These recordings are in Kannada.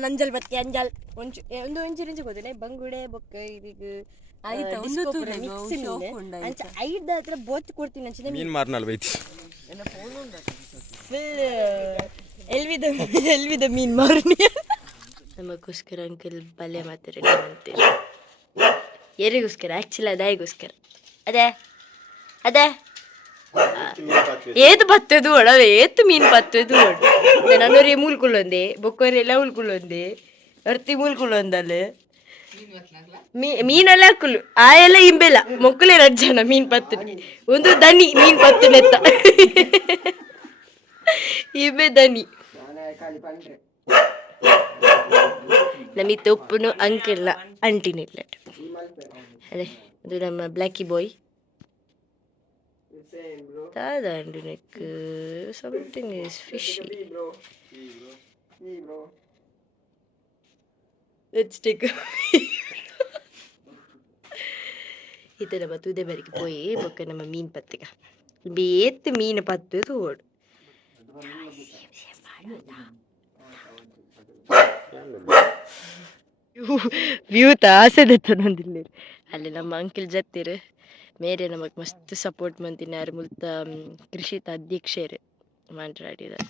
ನಂಜಲ್ ಬತ್ತಿ ಅಂಜಲ್ ಒಂದು ಒಂಚೂರಿಂಚು ಗೊತ್ತಿಲ್ಲ ಬಂಗುಡೆ ಬೊಕ್ಕ ಇದೀಗ ಐದ ಹತ್ರ ಬೋತ್ ಕೊಡ್ತೀನಿ ಅಂಚಿದೆ ಮೀನ್ ಮಾರ್ನಲ್ ಬೈತಿ ಫುಲ್ ಎಲ್ವಿದ ಮೀನ್ ಮಾರ್ನಿ ನಮಗೋಸ್ಕರ ಅಂಕಲ್ ಪಲ್ಯ ಮಾಡ್ತಾರೆ ಅಂತೀರಿ ಯಾರಿಗೋಸ್ಕರ ಆ್ಯಕ್ಚುಲಿ ಅದಾಯಿಗೋಸ್ಕರ ಅದೇ ಅದೇ ಏತು ಪತ್ತದು ಒಡವೆ ಏತು ಮೀನು ಪತ್ತದು ಒಡ ನನ್ನೂರೇ ಮೂಲ್ಕುಳ್ಳೊಂದೆ ಬೊಕ್ಕೋರೆಲ್ಲ ಉಳ್ಕುಳ್ಳೊಂದೆ ಅರ್ತಿ ಮೂಲ್ಕುಳ್ಳೊಂದಲ್ಲ ಮೀನೆಲ್ಲ ಹಾಕುಲು ಆ ಎಲ್ಲ ಇಂಬೆಲ್ಲ ಮೊಕ್ಕಲೇ ರಜ್ಜನ ಮೀನ್ ಪತ್ತನಿಗೆ ಒಂದು ದನಿ ಮೀನ್ ಪತ್ತನೆತ್ತ ಇಬ್ಬೆ ದನಿ ನಮಗೆ ತೊಪ್ಪನು ಅಂಕಿಲ್ಲ ಅಂಟಿನಿಲ್ಲ ಅದೇ ಅದು ನಮ್ಮ blacky boy Like something is fishy. Let's take a ಇದು ನಮ್ಮ ತುದೆ ಬರಿಗೆ ಪೋಯಿ ಬೊಕ್ಕ ನಮ್ಮ ಮೀನು ಪತ್ತಿಗ ಬೇತ್ ಮೀನು ಪತ್ತದು ಓಡು ವ್ಯೂ ತಾಸದತ್ತನೊಂದಿಲ್ಲ ಅಲ್ಲಿ ನಮ್ಮ ಅಂಕಲ್ ಜತ್ತಿರು ಮೇರೆ ನಮಗೆ ಮಸ್ತ್ ಸಪೋರ್ಟ್ ಮಾಡ್ತೀನಿ ಯಾರು ಮುಲ್ತ ಕೃಷಿತ ಅಧ್ಯಕ್ಷರು ಮಾತಾಡಿದ್ದಾರೆ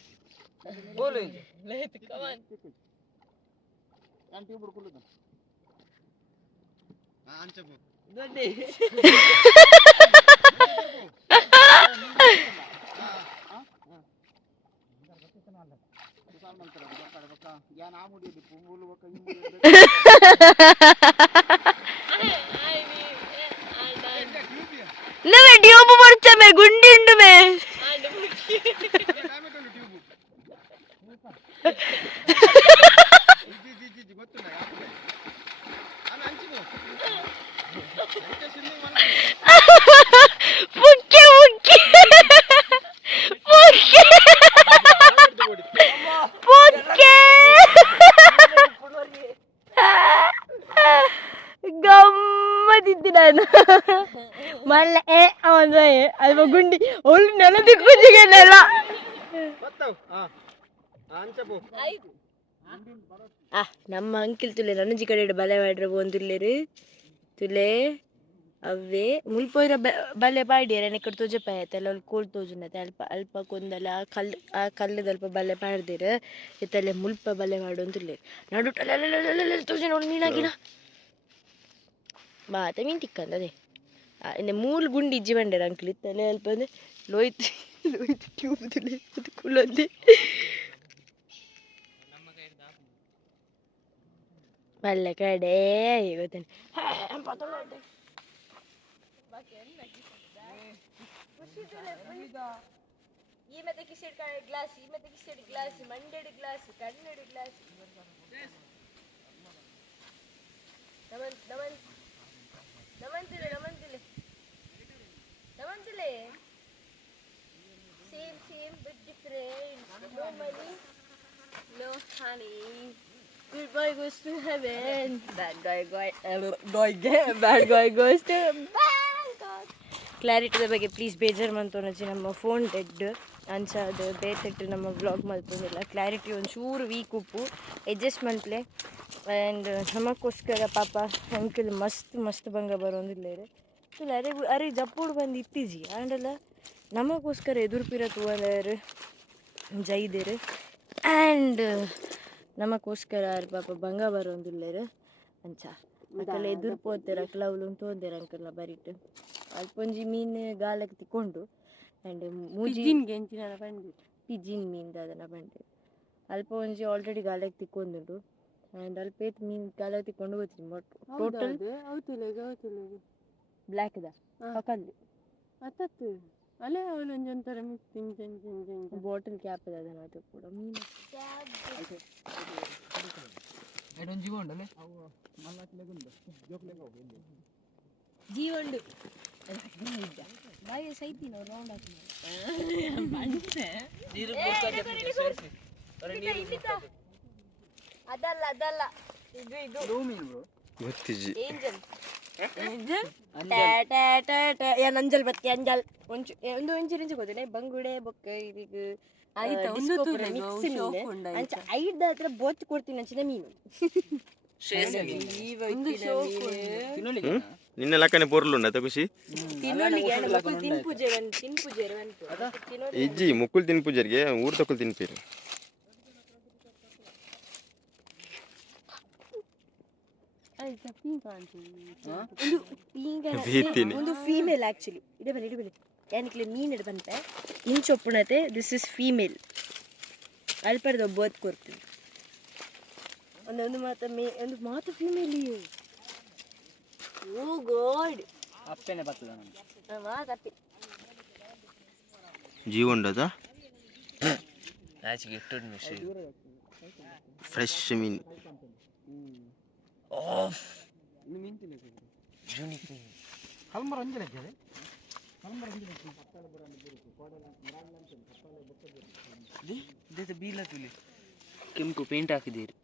नवे ट्यूब मुर्चा में गुंडी उंड में मुक्के मुक्के मुक्के ಗಮ್ಮತ್ತಿದ್ದೆ ನಾನು ಮಲ್ಲ ಅಲ್ವ ಗುಂಡಿ ಅವಳು ನೆಲದಿ ಕುಜಿಗೆ ನೆಲ ನಮ್ಮ ಅಂಕಿಲ್ ತುಲೆ ನನಜಿ ಕಡೆ ಬಲೆ ಮಾಡ್ರ ಒಂದುಲ್ಲೇರು ತುಲೆ ಅವೇ ಮುಲ್ಪೋಯ್ರ ಬಲೆ ಪಾಡ್ಯಾರ ನೆಕ್ಕಡ್ ತೋಜಪಾಯತ್ತೆ ಅಲ್ಲ ಅಲ್ಲಿ ಕೋಲ್ ತೋಜುನತ್ತೆ ಅಲ್ಪ ಅಲ್ಪ ಕೊಂದಲ್ಲ ಆ ಕಲ್ಲದ ಅಲ್ಪ ಬಲೆ ಪಾಡ್ದಿರ ಇತ್ತಲ್ಲೇ ಮುಲ್ಪ ಬಲೆ ಮಾಡು ಅಂತುಲ್ಲೇರು ನಡುಟಲ್ಲ ತೋಜು ನೋಡಿ ನೀನಾಗಿನ ಬಾತ ಮೀನು ತಿಕ್ಕಂದ ಅದೇ ಇನ್ನು ಮೂಲು ಗುಂಡಿ ಇಜ್ಜಿ ಬಂಡಾರ ಅಂಕಲ್ ಇತ್ತಲ್ಲೇ ಅಲ್ಪ ಅಂದರೆ ಲೋಯ್ತು ಲೋಯ್ತು ಟ್ಯೂಬ್ ತುಲೆ ಕುಳ್ಳೊಂದೆ ಮಲ್ಲ ಕಡೆ ಗೊತ್ತೇನೆ ಈ ಮತ್ತೆ ಕಿಸೆಡ್ ಗ್ಲಾಸ್ ಈ ಮತ್ತೆ ಕಿಸೆಡ್ ಗ್ಲಾಸ್ ಮಂಡೆಡ್ ಗ್ಲಾಸ್ ಕಣ್ಣೆಡ್ ಗ್ಲಾಸ್ ನಮಂತಿಲೆ same but different. No money, no honey. Good boy goes to heaven. Bad guy goes to Bangkok. ಕ್ಲಾರಿಟಿದ ಬಗ್ಗೆ ಪ್ಲೀಸ್ ಬೇಜಾರು ಮಂತೋನಜ್ಜಿ ನಮ್ಮ ಫೋನ್ ಡೆಡ್ ಅನ್ಸದು ಬೇತೆಟ್ಟು ನಮ್ಮ ವ್ಲಾಗ್ ಮಲ್ತೋದಿಲ್ಲ ಕ್ಲಾರಿಟಿ ಒಂಚೂರು ವೀಕ್ ಉಪ್ಪು ಅಡ್ಜಸ್ಟ್ಮೆಂಟ್ಲೆ ಆ್ಯಂಡ್ ನಮಗೋಸ್ಕರ ಪಾಪ ಅಂಕಲ್ ಮಸ್ತ್ ಭಂಗ ಬರೋದಿಲ್ಲ ಇಲ್ಲ ಅರೆ ಜಪ್ಪುಡು ಬಂದು ಇತ್ತೀಜಿ ಆಂಡಲ್ಲ ನಮಗೋಸ್ಕರ ಎದುರ್ಪಿರ ತೂವಲರು ಜೈದೇರು ಆ್ಯಂಡ್ ನಮಗೋಸ್ಕರ ಪಾಪ ಭಂಗ ಬರೋದಿಲ್ಲರು ಅಂಚ ಅಕ್ಕಲ್ಲ ಎದುರು ಪೋತಾರೆ ಅಕ್ಕಲ ಅವಳು ತೋಂದೇರು ಅಂಕಲ್ನ ಬರೀಟ್ ಅಲ್ಪೊಂಜಿ ಮೀನು ಗಾಲಕ್ಕೆ ತಿಕ್ಕೊಂಡು ಆ್ಯಂಡ್ ಪಿಜಿನ್ ಮೀನ್ದು ಅದನ್ನು ಬಂದು ಅಲ್ಪ ಒಂಜಿ ಆಲ್ರೆಡಿ ಗಾಲಕ್ಕೆ ತಿಕ್ಕೊಂದುಂಟು ಆ್ಯಂಡ್ ಅಲ್ಪ ಏತ್ ಮೀನು ಗಾಲಕ್ಕೆ ತಿಕ್ಕೊಂಡು ಹೋಗ್ತೀನಿ ಟೋಟಲ್ ಬ್ಲ್ಯಾಕ್ದ ಕಲ್ಲು ಅತ್ತತ್ತು ಅಲ್ಲೇ ಅವಳೊಂದು ಒಂಥರ ಬಾಟಲ್ ಕ್ಯಾಪ್ ಇದೆ ಅದನ್ನು ಅದು ಕೂಡ ಮೀನು ಜೀವಂಡು ಬಾಯಿ ಸೈತಿ ನಾವು ರೌಂಡ್ ಹಾಕಿ ಅದಲ್ಲ ಇದು ಏಂಜಲ್ ನಂಜಲ್ ಬತ್ತಿ ಅಂಜಲ್ ಒಂದು ಒಂಚೂರಿಂಚು ಗೊತ್ತೇನೆ ಬಂಗುಡೆ ಬೊಕ್ಕ ಇದೀಗ ಅಂಚ ಐದ ಹತ್ರ ಬೋತ್ ಕೊಡ್ತೀನಿ ಅಂಚಿನ ಮೀನು ನಿನ್ನ ಲಕ್ಕನೆ ಪೊರ್ಲುಂಡ ಖುಷಿ ಇಜ್ಜಿ ಮುಕ್ಕುಲ್ ತಿನ್ಪುಜರ್ಗೆ ಊರ್ ತಕೊಲ್ ತಿನ್ಪೀರಿ ಒಂದು ಫೀಮೇಲ್ ಆಕ್ಚುಲಿ ಇಡೆ ಬಲಿ ಯಾನಿಕ್ಲೆ ಮೀನ್ ಇಡ್ ಬಂತೆ ಇಂಚೊಪ್ಪುಣತೆ ದಿಸ್ ಇಸ್ ಫೀಮೇಲ್ ಅಲ್ಪರ್ದ ಬೋತ್ ಕೊಡ್ತೀನಿ ಒಂದು ಮಾತು ಫೀಮೇಲ್ ಓ ಗಾಡ್ ಅಪ್ಪೆನೆ ಬರ್ತದ ಮಾತಪ್ಪೆ ಜೀವಂಡದ ಆಚೆಗೆ ಇಟ್ಟು ಮಿಷನ್ ಫ್ರೆಶ್ ಮೀನ್ ಇನ್ನು ಮೀನ್ ತಿನ್ನಕ್ಕೆ ಯೂನಿಕ್ ಹಲ್ಮರ ಅಂಜಲಕ್ಕೆ ಬೀಲ ತುಲಿ ಕೆಂಪು ಪೇಂಟ್ ಹಾಕಿದ್ದೀರಿ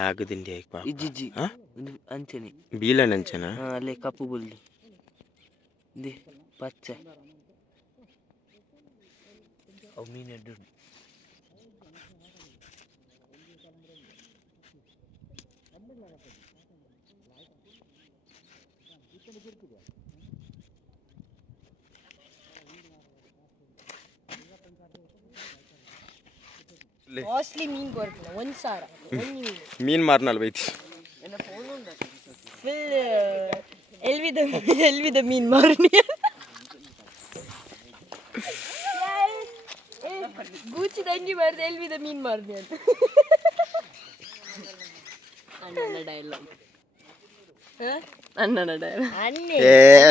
ಆಗದಿಂಡಿ ಇಜ್ಜಿ ಒಂದು ಅಂಚನೆ ಬೀಲನ್ ಅಂಚನ ಅಲ್ಲೇ ಕಪ್ಪು ಬುಲ್ಲು ದೇ ಪಚ್ಚ ಅವು ಮೀನು ಎಡ್ಡು ಕಾಸ್ಟ್ಲಿ ಮೀನ್ ಕೊಡ್ತೀನಿ 1,000 ಮೀನ್ ಮಾರ್ನಲ್ ಬೈತಿ ಫುಲ್ ಎಲ್ವಿದ ಮೀನ್ ಮಾರ್ನಿ ಗೂಚಿದ ಅಂಗಿ ಮಾರ್ದೆ ಎಲ್ವಿದ ಮೀನ್ ಮಾರ್ನಿ ಅಂತ ಅಣ್ಣನ ಡೈಲಾಗ್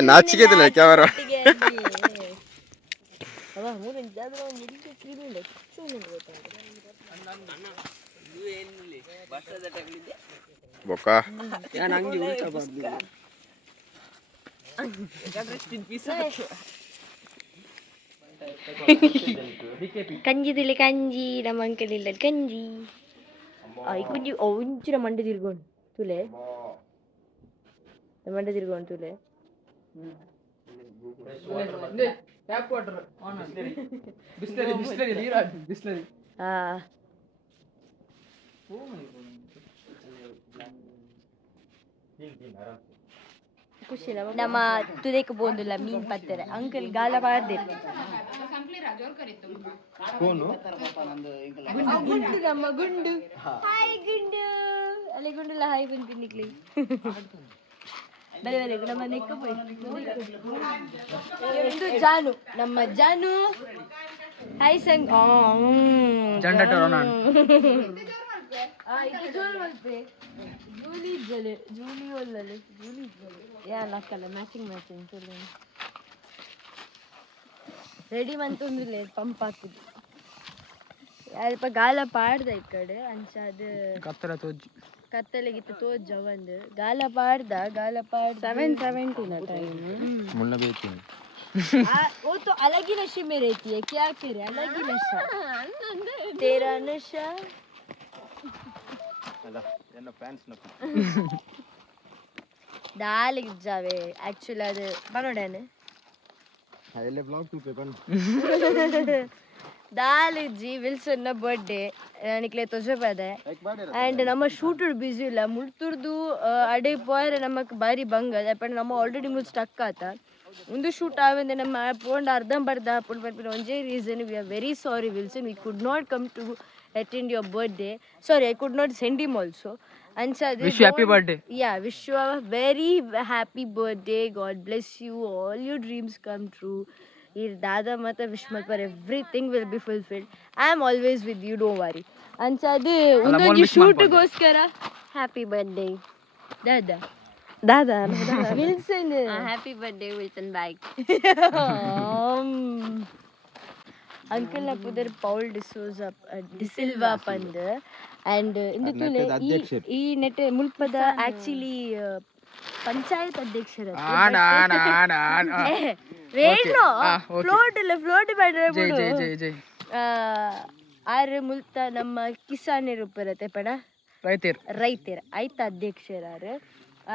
ನಾಚಿಕೆದಿಲ್ಲ ಕ್ಯಾಮರಾ ಬೊಕ್ಕ ಕಂಜಿದಿಲ್ಲ ಕಂಜಿ ನಮ್ಮ ಅಂಕಲ್ ಇಲ್ಲ ಕಂಜಿ ಕುಂಜಿ ಒಂಚಿನ ಮಂಡೆ ತಿರ್ಗೋಣ್ ತುಲೆ ಮಂಡೆ ತಿರ್ಗೋಣ್ ತುಲೆ ಖುಷಿ ನಮ್ಮ ತುದೇಕ ಬೋಂದಿಲ್ಲ ಮೀನ್ ಪತ್ತೆರೆ ಅಂಕಲ್ ಗಾಲ ಬಾರ್ದೆ ಗುಂಡು ನಮ್ಮ ಗುಂಡು ಹಾಯ್ ಗುಂಡು ಅಲ್ಲೇ ಗುಂಡುಲ್ಲ ಹಾಯ್ ಬಂದು ತಿನ್ನಿಕ್ಲಿ ಬಲೆ ಬಲೆ ನಮ್ಮ ನೆಕ್ಕ ಇದು ಜಾನು ನಮ್ಮ ಜಾನು ಹಾಯ್ ಸಂಗ್ ಇದು ಜೋಲ್ ಮಲ್ಪೆ ಜೂಲಿ ಇದ್ದಲೆ ಜೂಲಿ ಒಲ್ಲಲೆ ಜೂಲಿ ಇದ್ದಲೆ ಯಾಕಲ್ಲ ಮ್ಯಾಚಿಂಗ್ ಚೊಲ್ಲ ರೆಡಿ ಮಂತೊಂದಿಲ್ಲ ಪಂಪ್ ಹಾಕುದು ಯಾರಪ್ಪ ಗಾಲ ಪಾಡ್ದ ಈ ಕಡೆ ಅಂಚ ಅದು ಕತ್ತಲೆಗಿತ್ತು ತೋಜ್ ಜವಂದು ಗಾಲ ಪಾಡ್ದ 7:17 ಟೈಮ್ ಮುನ್ನ ಬೇಕಿ वो तो अलग ही नशे में रहती है क्या करे अलग ही नशा तेरा नशा ದಾಲಿಗೆ ಜಾವೆ ಆಕ್ಚುಲಿ ಅದು ಬನ್ನೋಡೇನೆ ಅದೆಲ್ಲ ಬ್ಲಾಗ್ ಟು ಪೇಪರ್ ದಾಲಿಜಿ ವಿಲ್ಸನ್ನ ಬರ್ಡೇ ನನಗೆ ತೊಜಬದೆ ಆ್ಯಂಡ್ ನಮ್ಮ ಶೂಟರ್ ಬ್ಯುಸಿ ಇಲ್ಲ ಮುಳ್ತುರ್ದು ಅಡೆ ಪೋಯರೆ ನಮಗೆ ಬಾರಿ ಬಂಗದ ಯಾಕಂದ್ರೆ ನಮ್ಮ ಆಲ್ರೆಡಿ ಮುಲ್ ಸ್ಟಕ್ ಆತ ಒಂದು ಶೂಟ್ ಆವಂದೆ ನಮ್ಮ ಪೋಂಡ್ ಅರ್ಧಂಬರ್ಧ ಹಾಕೊಂಡು ಬರ್ತೀನಿ ಒಂದೇ reason we are very sorry Wilson we could not come to attend your birthday sorry I could not send him also ಅನ್ಸದು wish you happy birthday yeah wish you a very happy birthday God bless you all your dreams come true ಈ ದಾದಾ ಮತ್ತು ವಿಶ್ಮಲ್ for everything will be fulfilled I am always with you don't worry ಅನ್ಸದು ಒಂದೊಂದು ಶೂಟ್ಗೋಸ್ಕರ happy birthday Dada Dada Wilson happy birthday Wilson bye uncle ನಪ್ಪುದರ್ ಪೌಲ್ ಡಿಸಿಲ್ವಾ ಪಂದ್ ಆ್ಯಂಡ್ ಇಂದು ತುಲೆ ಈ ನೆಟ್ ಮುಲ್ಪದ ಆಕ್ಚುಲಿ ಪಂಚಾಯತ್ ಅಧ್ಯಕ್ಷರ ಫ್ಲೋಟ್ ಆರು ಮುಲ್ತ ನಮ್ಮ ಕಿಸಾನಿರು ಬರತ್ತೆ ಪಡ ರೈತರ ಆಯ್ತ ಅಧ್ಯಕ್ಷರಾರು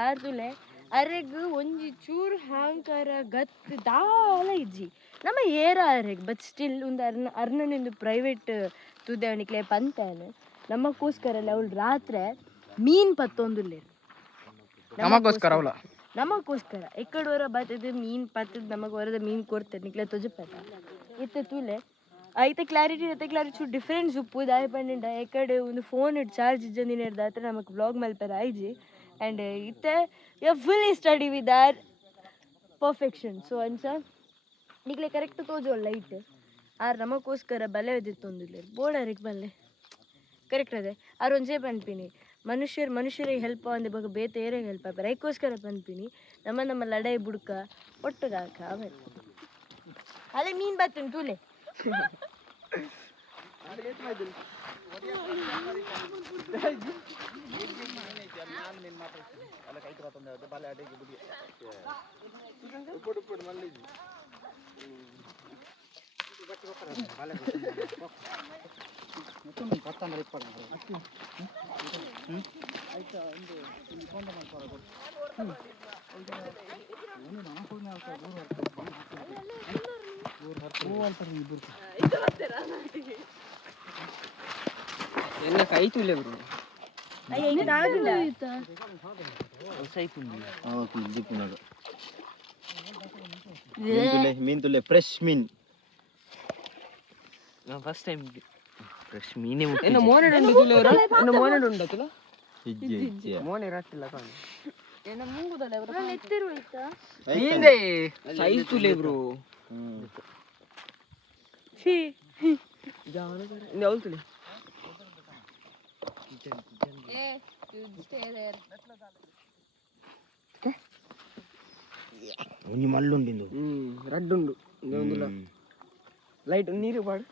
ಆರ್ದುಲೆ ಅರೆಗ್ ಒಂಜಿ ಚೂರು ಹ್ಯಾಂಕರ ಗತ್ ದಾಲ ಇಜ್ಜಿ ನಮ್ಮ ಏರ ಆರೆಗ್ ಬಟ್ ಸ್ಟಿಲ್ ಒಂದು ಅರ್ನನಿಂದು ಪ್ರೈವೇಟ್ ತುದೆ ಅಣಿಕ್ಲೆ ಪಂತೇನೆ ನಮಗೋಸ್ಕರ ಅವಳು ರಾತ್ರಿ ಮೀನ್ ಪತ್ತೊಂದುಲ್ಲೆ ನಮಗೋಸ್ಕರ ಎಕ್ಕಡವರ ಬತ್ತದ ಮೀನ್ ಪತ್ತದ ನಮಗೆ ಹೊರದ ಮೀನ್ ಕೊಡ್ತಾರೆ ನಿಕ್ಲೆ ತೊಜಪೇಟ ಇತ್ತೆ ತೂಲೆ ಐತೆ ಕ್ಲಾರಿಟಿ ಡಿಫ್ರೆನ್ಸ್ ಉಪ್ಪು ದಾಯ ಪಂಡ ಎಕಡೆ ಒಂದು ಫೋನ್ ಇಟ್ಟು ಚಾರ್ಜ್ ಇಜ್ಜಂದಿನ ಹಿಡ್ದು ಹತ್ರ ನಮಗೆ ಬ್ಲಾಗ್ ಮಲ್ಪರ ಐಜಿ ಆ್ಯಂಡ್ ಇತ್ತೆ you fully study with our perfection so ಅನ್ಸ ನಿಕ್ಲೆ ಕರೆಕ್ಟ್ ತೋಜೋಲ್ಲ ಲೈಟ್ ಆರು ನಮಗೋಸ್ಕರ ಬಲೆ ಒದಿತ್ತೊಂದಿಲ್ಲ ಬೋಡರಿಗೆ ಬಲ್ಲೆ ಕರೆಕ್ಟ್ ಅದೇ ಆರು ಒಂದೇ ಪನ್ಪಿನಿ ಮನುಷ್ಯರಿಗೆ ಹೆಲ್ಪ್ ಅಂದ ಬಗ್ಗೆ ಬೇತೆ ಏರಿಗೆ ಹೆಲ್ಪ್ ಆಗ್ತಾರೆ ಅದಕ್ಕೋಸ್ಕರ ಪನ್ಪಿನಿ ನಮ್ಮ ಲಡಾಯಿ ಬುಡ್ಕ ಒಟ್ಟಗಾಕ ಆಮೇಲೆ ಅಲ್ಲೇ ಮೀನು ಬರ್ತುಂಟು ತೂಲೆ ಎಲ್ಲ ಕೈ ತುಲೆ ಬ್ರೋ ಮೀನ್ ತುಲೆ ಫ್ರೆಶ್ ಮೀನ್ ಫಸ್ಟ್ ಟೈಮ್ ಫ್ರೆಶ್ ಮೀನೇ ಎನ್ನ ಮೋನೆಡುಂಡು ತುಲೆವರ ಎನ್ನ ಮೋನೆಡುಂಡ ತುಲ ಮೋನೆ ರಾಟಿಲ್ಲ ಕಾಣು ಹಿಂದೆ ಸೈಜ್ ತುಲೆ ಬ್ರೋ ಹಿಂದೆ ಅವಳು ತುಲೆ ಒಂಜಿ ಮಲ್ಲುಂಡಿಂದು ರಡ್ ಉಂಡು ಒಂದುಲ ಲೈಟ್ ನೀರು ಪಾಡು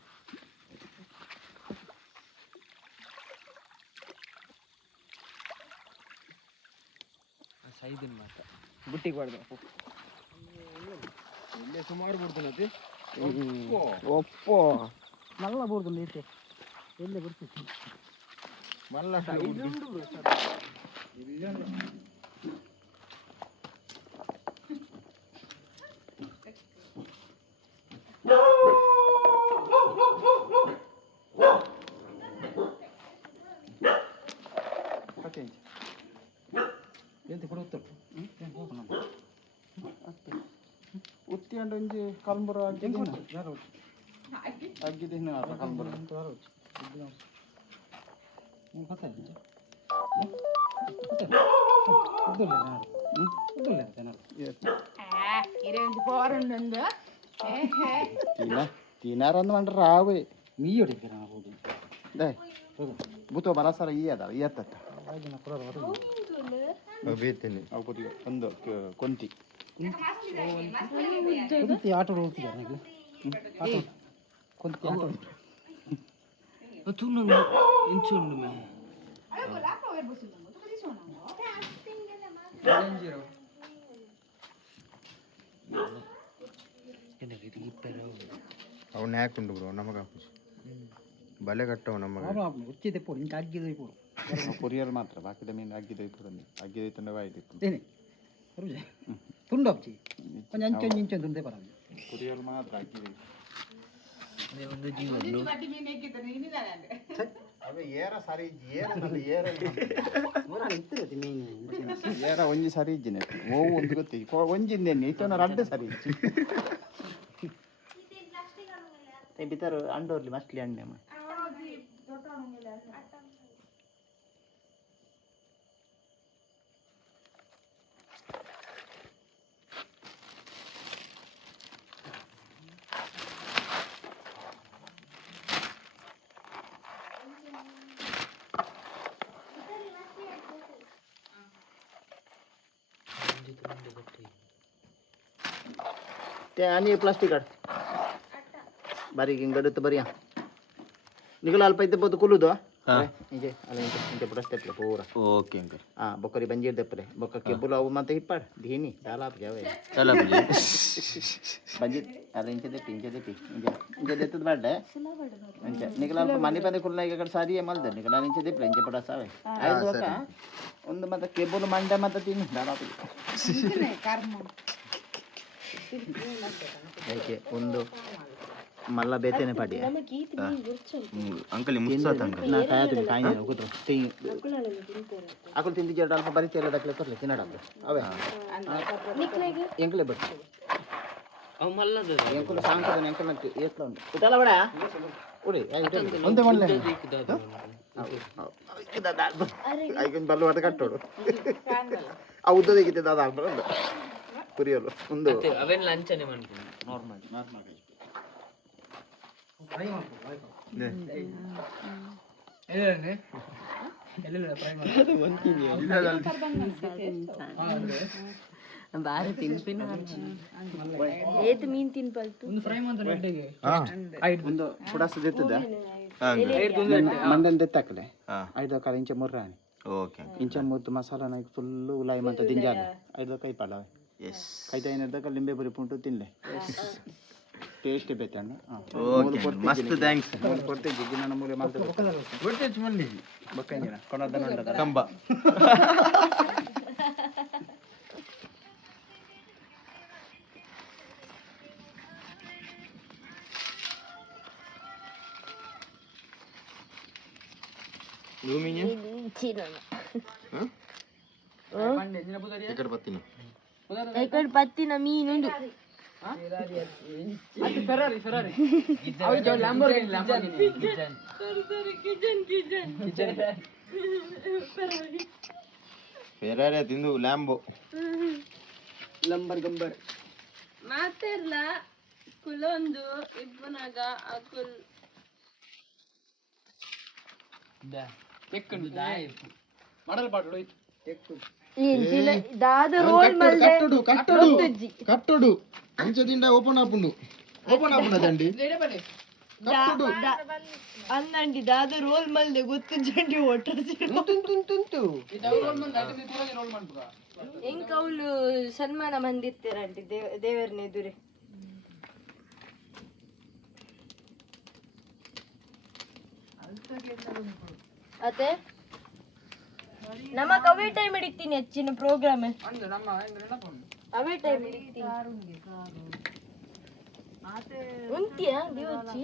ಸೈದಿನ ಮಾತ ಬುಟ್ಟಿಗೆ ಪಾಡ್ದು ಇಲ್ಲೇ ಸುಮಾರು ಬಿಡ್ತಾನತಿ ಒಪ್ಪೋ ನಲ್ಲ ಬೋರ್ದು ಐತೆ ಎಲ್ಲೇ ಬರ್ತಿತ್ತು ಮಲ್ಲ ಉತ್ತಿ ಅಂಡ್ ಒಂಜಿ ಕಲ್ಬುರ ಅಗ್ಗಿದ ಕಲ್ಬುರ ತಿನ್ನಾರಂದು ಮಂಡ್ರ ರಾವೆ ನೀ ಹೊಡಿತೀರ ಹೋಗಿ ಬೂತ ಬರಸರ ಈ ಅದ ಎತ್ತ ಬೇತೀನಿ ಒಂದು ಕೊಂತಿ ಆಟ ಹೋಗ್ತಿದ್ದಾರೆ ಕೊಂತಿ ಆಟ tu nang inchundu me ಅವನ್ನ ಯಾಕುಂಡು ಬ್ರೋ ನಮಗ ಬಲೆ ಕಟ್ಟವು ನಮಗೆ ಉಚ್ಚಿದೆ ಪೋಡು ಇಂಕ ಅಗ್ಗಿದ ಪೋಡು ಕೊರಿಯರ್ ಮಾತ್ರ ಬಾಕಿದ ಮೀನು ಅಗ್ಗಿದ ಅಗ್ಗಿದ ತಂಡವಾಯ್ತು ಏನೇ ತುಂಡಪ್ಚಿ ಒಂದು ಅಂಚೊಂದು ಇಂಚೊಂದು ತುಂಡೆ ಬರೋದು ಕೊರಿಯರ್ ಮಾತ್ರ ಅಗ್ಗಿದ ಒಂದು ಜೀವನು ಅವೆ ಏರ ಸರಿ ಏರ ಒಂಜಿ ಸರಿ ಇಜ್ಜಿನ ಓ ಒಂದು ಗೊತ್ತಿ ಒಂಜಿಂದೇನಿ ಇತ್ತನ ರಡ್ಡು ಸರಿ ಬಿತ್ತಾರು ಅಂಡೋರ್ಲಿ ಮಸ್ಟ್ಲಿ ಅಂಡೆ ಅಮ್ಮ आणि प्लास्टिक काढ बारीक इंगडत बरी निघाला अल्प इथे पोत कुलू दो इंजे अला इंजे पुरा स्टेप पूरा ओके अंकल हां बकरी बंजीर दपरे बक केबुल अव मते हिप्पाड धीनी डाला आप जावे चला बंजीर अला इंजे दे इंजे देतद बाड इंजे निघाला अल्प मनी बंदे कुलना ಈಗ ಕಡೆ ಸಾರಿ ಮಲ್ದ ನಿಘಾಲ ಇಂजे दे इंजे पुरा सावे आयದು ಅಕ್ಕ ಒಂದು ಮತ ಕೇಬಲ್ ಮಂಡ ಮತ ತಿನ್ನು डाला आप ಕರ್ಮ ಅದಕ್ಕೆ ಒಂದು ಮಲ್ಲ ಬೇತೇನೆ ಪಾಡಿ ಅಂಕಲ್ ಮುಸ್ತಾತ ಅಂಕಲ್ ನಾ ಕಾಯ್ತೀನಿ ಕಾಯ್ದೆ ಕೂತ್ರು ಅಕಲ್ ತಿಂದಿ ಜಡ ಅಲ್ಪ ಬರಿತಿ ಎಲ್ಲ ದಕ್ಲೆ ಕೊರ್ಲೆ ತಿನ್ನಡ ಅವೇ ಎಂಕಲೆ ಬಟ್ ಅವ್ ಮಲ್ಲದ ಎಂಕಲು ಸಾಂಕದ ಎಂಕಲ್ ಅಂತ ಏತ್ಲ ಉಂಟು ಉಟಲ ಬಡ ಉಡಿ ಒಂದೇ ಮಲ್ಲ ಐಕೊಂದು ಬಲ್ಲು ಅದ ಕಟ್ಟೋಡು ಆ ಉದ್ದದಿಗಿದೆ ದಾದ ಬರಲ್ಲ ಪುರಿಯಲು ಒಂದು ಅವೆಲ್ಲ ಲಂಚನೆ ಮಾಡ್ತೀನಿ ನಾರ್ಮಲ್ ಬಾರಿ ತಿನ್ಪಿನ ಏತ್ ಮೀನ್ ತಿನ್ಪಲ್ತು ಒಂದು ಪುಡಾಸ ಇರ್ತದ ಮಂದನ್ ತೆತ್ತಾಕಲೆ 5 ಕಾಲ ಇಂಚ ಮುರ್ರಾಣಿ ಓಕೆ ಇಂಚ ಮುರ್ದು ಮಸಾಲ ನಾಯ್ಕ ಫುಲ್ ಉಲಾಯಿ ಮಂತ ದಿಂಜಾಲ 5 ಕೈ ಪಾಡ ಎಸ್ ಕೈತ ಏನದ ಲಿಂಬೆ ಬರಿ ಪುಂಟು ತಿನ್ಲೆ ಟೇಸ್ಟ್ ಬೇತೆ ಅಣ್ಣ ಓಕೆ ಮಸ್ತ್ ಥ್ಯಾಂಕ್ಸ್ ಕೊಡ್ತೀನಿ ಜಿಗ್ಗಿ ನನ್ನ ಮೂಲೆ ಮಾಡ್ತಾರೆ ಗೊತ್ತೈತಿ ಮಲ್ಲಿ ಬಕ್ಕಂಜಿನ ಕೊಣದ ನಂಡದ ಕಂಬ ఇక్కడ పత్తిన మీనుండు ಫೆರಾರಿ ತಿಂದು ಲ್ಯಾಂಬೋ ಲಂಬರ್ ಗಂಬರ್ ಮಾತೆರ್ಲ ಕುಲೊಂದು ಇಬ್ಬನಾಗ ಅಕುಲ್ ಮಾಡಲ್ ಪಾಡು ಹೋಯ್ತು దాద రోల్ మల్దే ಕಟ್ಟುಡು ಅಂಚದಿಂದ ಓಪನ್ ಆಪುಂಡು ದಂಡಿ ಅಂದಂడి దాద రోల్ మల్దే ಗೊತ್ತು ಜಂಡಿ ಒಟ್ಟು ಹೆಂಗ್ ಅವಳು ಸನ್ಮಾನ ಮಂದಿರ್ತೀರಂಟಿ ದೇವರನ್ನ ಎದುರೇ ಅತ್ತೆ ನಮಕ್ ಅವೇ ಟೈಮ್ ಹಿಡಿತೀನಿ ಹೆಚ್ಚಿನ ಪ್ರೋಗ್ರಾಮ್ ಅವೇ ಟೈಮ್ ಹಿಡಿತೀನಿ ಉಂಟಿಯಾ ದಿವಚ್ಚಿ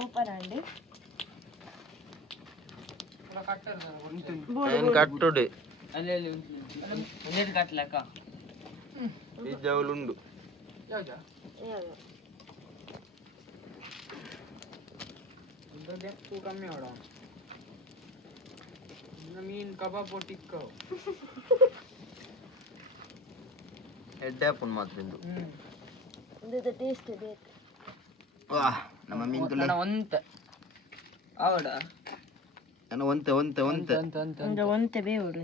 ಓಪನ್ ಅಂడి ಕಟ್ಟುಡೆ ಅಲ್ಲಿ ಕಟ್ಲಕ್ಕ ಇಜ್ಜವಲುಂಡು ಕಮ್ಮಿ ಅವಡ ಮೀನ್ ಕಬಾಬ್ ಟಿಕ್ಕ ಎಡ್ಡೆ ಪುನ್ ಮಾತ್ರಿಂದು ಇದು ಟೇಸ್ಟ್ ಬೇಕು ವಾಹ್ ನಮ್ಮ ಮೀನ್ ತುಲೆ ಒಂತ ಅವಡ ನಾನು ಒಂತೆ ಒಂತೆ ಒಂತೆ ಅಂದ್ರೆ ಒಂತೆ ಬೇವಡು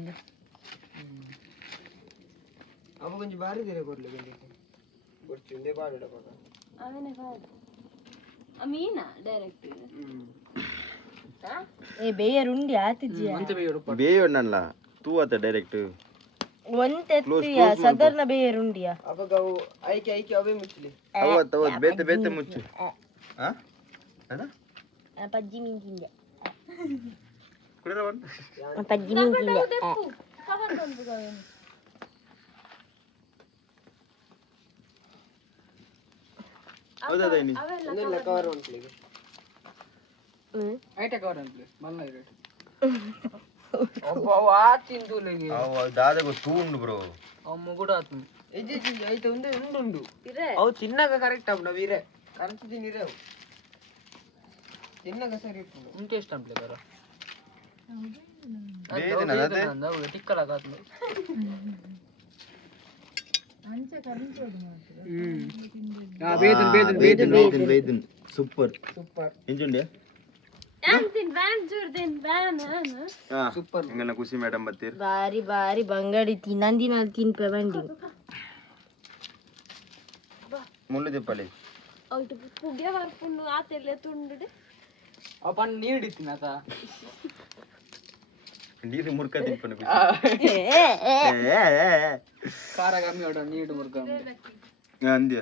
ಅವ ಕೊಂಚ ಬಾರಿ ದಿನ ಕೊಡ್ಲಿ ಬಂದಿತ್ತು ಗೊತ್ತಿಂದೆ ಬಾಡಿಡ ಪಾಪ ಅವನೇ ಕಾಡು ಮೀನಾ ಡೈರೆಕ್ಟ್ ಏ ಬೇಯರ್ ಉಂಡಿ ಆತಿಜ್ಜಿಯ ಬೇಯೋಣ್ಣಲ್ಲ ತೂ ಆತ ಡೈರೆಕ್ಟ್ ಒಂತೆ ಸಾಧಾರಣ ಬೇಯರ್ ಉಂಡಿಯಾ ಅವಾಗ ಅವು ಐಕೆ ಐಕೆ ಅವೇ ಮುಚ್ಚಲಿ ಅವತ್ತು ಬೇತೆ ಬೇತೆ ಮುಚ್ಚು ಹಾ ಅದ ಪಜ್ಜಿ ಮೀನ್ ತಿಂದೆ ಕುಡಿರವನ್ ಪಜ್ಜಿ ಮೀನ್ ತಿಂದೆ ಹೌದಾ ನೀ ಒಂದೆಲ್ಲ ಕವರ್ ಉಂಟ್ಲಿಗೆ ಐಟೆ ಕವರ್ ಉಂಟ್ಲಿ ಮಲ್ಲ ಇರೇಟ್ ಒಬ್ಬ ಆ ತಿಂದುಲೆಗೆ ಅವ ದಾದಗ ತೂ ಉಂಡು ಬ್ರೋ ಅವ್ ಮುಗುಡ ಆತು ಎಜ್ಜೆ ಚಿಂಜ ಐತೆ ಒಂದೇ ಉಂಡು ಅವು ತಿನ್ನಾಗ ಕರೆಕ್ಟ್ ಅವ್ ನಾವಿರೆ ಕರೆಕ್ಟ್ ತಿನ್ನಿರೆ ಅವು ತಿನ್ನಾಗ ಸರಿ ಇಟ್ಟು ಉಂಟು ಎಷ್ಟು ಅಂಪ್ಲೆ ಬರ ಬೇದನ ಅದೇ ಟಿಕ್ಕಲಾಗತ್ಲು ಬೇದನ್ ಬೇದನ್ ಬೇದನ್ ಬೇದನ್ ಬೇದನ್ ಸೂಪರ್ ಸೂಪರ್ ಎಂಜುಂಡೆ ಅಂತಿನ್ ವ್ಯಾನ್ ಜೋರ್ದೇನ್ ವ್ಯಾನ್ ಹಾ ಸೂಪರ್ ಎಂಗನ ಖುಷಿ ಮೇಡಮ್ ಬತ್ತೀರ್ ಬಾರಿ ಬಾರಿ ಬಂಗಾಡಿ ತಿನ್ನಂದಿನ ತಿನ್ಪೆ ಬಂಡಿ ಮುಳ್ಳು ದಿಪ್ಪಲಿ ಅವ್ಟು ಪುಗೆ ವರ್ಪುಂಡು ಆತೆಲ್ಲ ತುಂಡುಡೆ ಅಪ್ಪನ್ ನೀಡಿತ್ತಿನ ಆತ ನೀರು ಮುರ್ಕ ತಿನ್ಪನ ಖಾರ ಕಮ್ಮಿ ಹೊಡ ನೀಡು ಮುರ್ಗ ಅಂದ್ಯ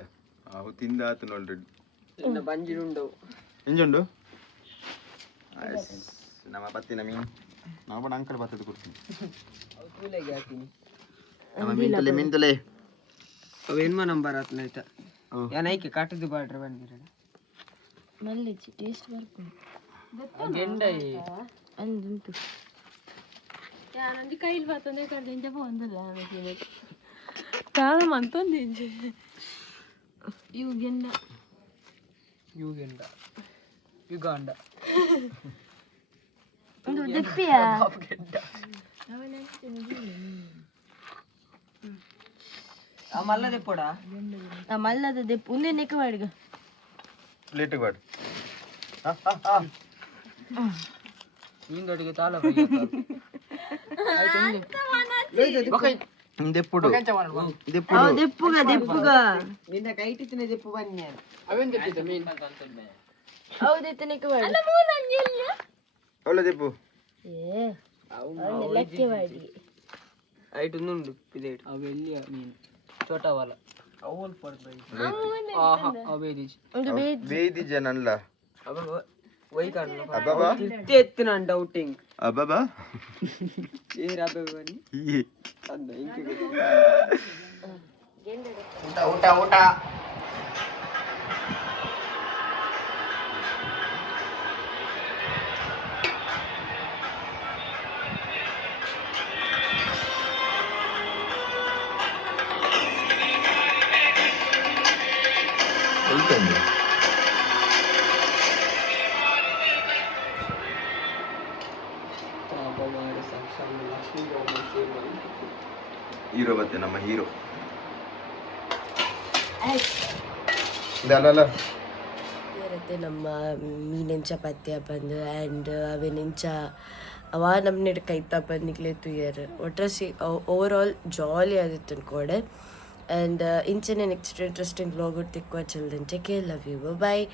ಅವು ತಿಂದ ಆತು ಆಲ್ರೆಡಿ ಇನ್ನ ಬಂಜಿಡುಂಡು ಎಂಜುಂಡು ನಮ್ಮ ಬತ್ತಿನ ಮೀನು ನಾವು ಬಡ ಅಂಕಲ್ ಬತ್ತದ ಕೊಡ್ತೀನಿ ಅವು ತೂಲೆಗೆ ಹಾಕಿನಿ ಮಿಂತಲೆ ಮಿಂತಲೆ ಅವೇನ್ ನಂಬರ್ ಆತ್ನಾಯ್ತ ಏನೈಕೆ ಕಾಟದು ಬಾಡ್ರೆ ಬಂದಿರ ಮಲ್ಲಿಚ್ಚಿ ಟೇಸ್ಟ್ ಬರ್ಕೊಂಡು ಗೆಂಡ ಅಂದುಂಟು ನಂದು ಕೈಲಿ ಬರ್ತಂದ್ರೆ ಕಡ್ದಂಚ ಬಂದಿಲ್ಲ ಕಾರಣ ಅಂತಂದು ಇವು ಗೆಂಡ ಯುಗೆಂಡ ಯುಗಾಂಡ ಒಂದು ದೆಪ್ಪಿಯಾ ಆ ಮಲ್ಲದೆ ಪೋಡ ಮಲ್ಲದ ದೆಪ್ಪು ಒಂದೇ ನೆಕ್ಕ ಮಾಡಿಗ ಪ್ಲೇಟಿಗೆ ಬಾಡು ಹಿಂದಡಿಗೆ ತಾಳ ದೆಪ್ಪುಡು ದೆಪ್ಪುಗ ದೆಪ್ಪುಗ ನಿನ್ನ ಕೈ ಇಟ್ಟಿನ ಜೆಪ್ಪು ಬನ್ನಿ ಅವೇನ್ ತೆಪ್ಪಿದ್ದ ಮೀನ್ ಹೌದೈತೆ ನೆಕ್ಕ ಮಾಡಿ ಅವಳ ದೆಪ್ಪು ಏ ಅವನ್ನ ಲೆಕ್ಕ ಮಾಡಿ ಐಟು ಉಂಡು ಪ್ಲೇಟ್ ಅವೆಲ್ಲಿಯ ಮೀನ್ ಚೋಟವಾಲ ಅವಲ್ ಪಡ್ಬೈ ಆಹಾ ಅವೇದಿಜ್ ಒಂದು ಬೇಯ್ದಿ ಜನಲ್ಲ ಅವ ವೈ ಕಾರಣ ಅಬ್ಬಬ್ಬಾ ತಿರ್ತಿ ಎತ್ತು ನಾನು ಡೌಟಿಂಗ್ ಅಬ್ಬಬ್ಬಾ ಏರ್ ಅಬ್ಬೆ ಬನ್ನಿ ಅಂದ ಹಿಂಗೆ ಊಟ ಊಟ ಹೀರೋ ಮತ್ತೆ ನಮ್ಮ ಹೀರೋ ಇದಲ್ಲ ಇರುತ್ತೆ ನಮ್ಮ ಮೀನಿನ ಚಪಾತಿಯ ಬಂದು ಆ್ಯಂಡ್ ಅವೇನಿಂಚ ಅವ ನಮ್ಮನೆ ಕೈತಾ ಬಂದಿಗ್ಲೇ ತುಯ್ಯರ್ ಒಟ್ರಸಿ ಓವರ್ ಆಲ್ ಜಾಲಿ ಆದಿತ್ತು ಅನ್ಕೋಡೆ ಆ್ಯಂಡ್ ಇಂಚನೆ ನೆಕ್ಸ್ಟ್ ಇಂಟ್ರೆಸ್ಟಿಂಗ್ ಬ್ಲಾಗ್ ತಿಕ್ಕುವ ಚಲ್ದಂಚೆ ಕೆ ಲವ್ ಯು ಬಾಯ್